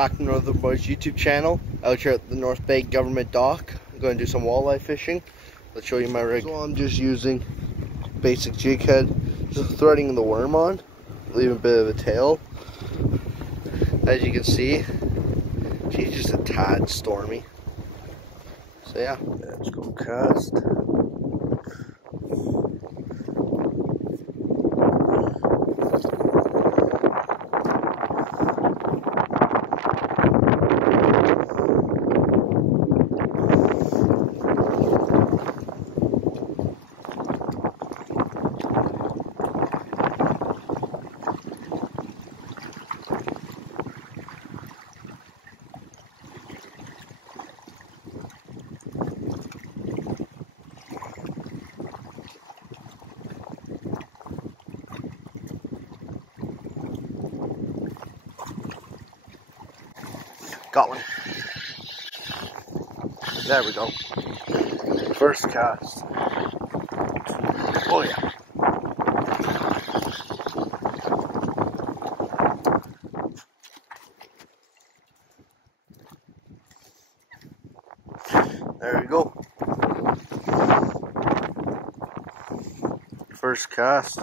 back to Northern Boys YouTube channel. Out here at the North Bay Government Dock. I'm going to do some walleye fishing. Let's show you my rig. So I'm just using basic jig head, just threading the worm on, leaving a bit of a tail. As you can see, she's just a tad stormy. So yeah, let's go cast. Got one. There we go. First cast. Oh yeah. There we go. First cast.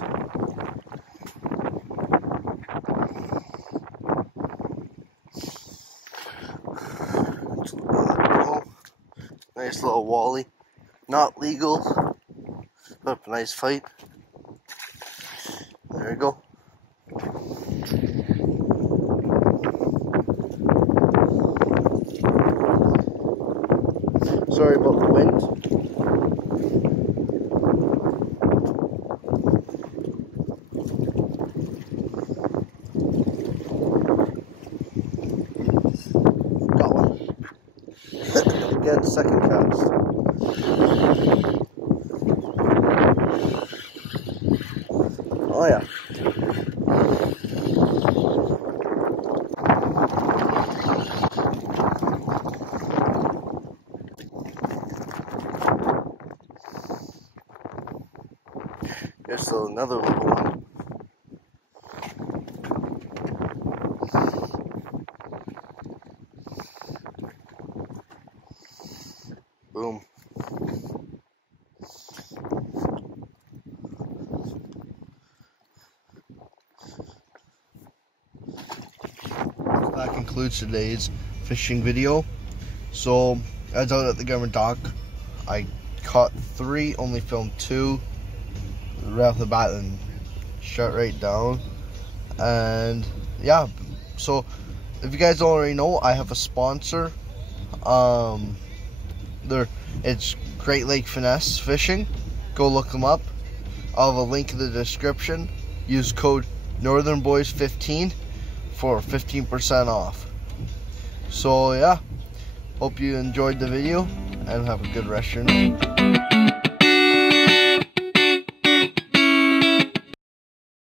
Nice little walleye. Not legal, but a nice fight. There we go. Sorry about the wind. Got one. Again, second cast. Oh yeah. Here's still another little one. Boom. That concludes today's fishing video. So, I was out at the government dock. I caught 3, only filmed 2 right off the bat and shut right down. And yeah, so if you guys don't already know, I have a sponsor. It's Great Lake Finesse Fishing. Go look them up. I'll have a link in the description. Use code NorthernBoys15 for 15% off. So yeah, hope you enjoyed the video and have a good rest of your night.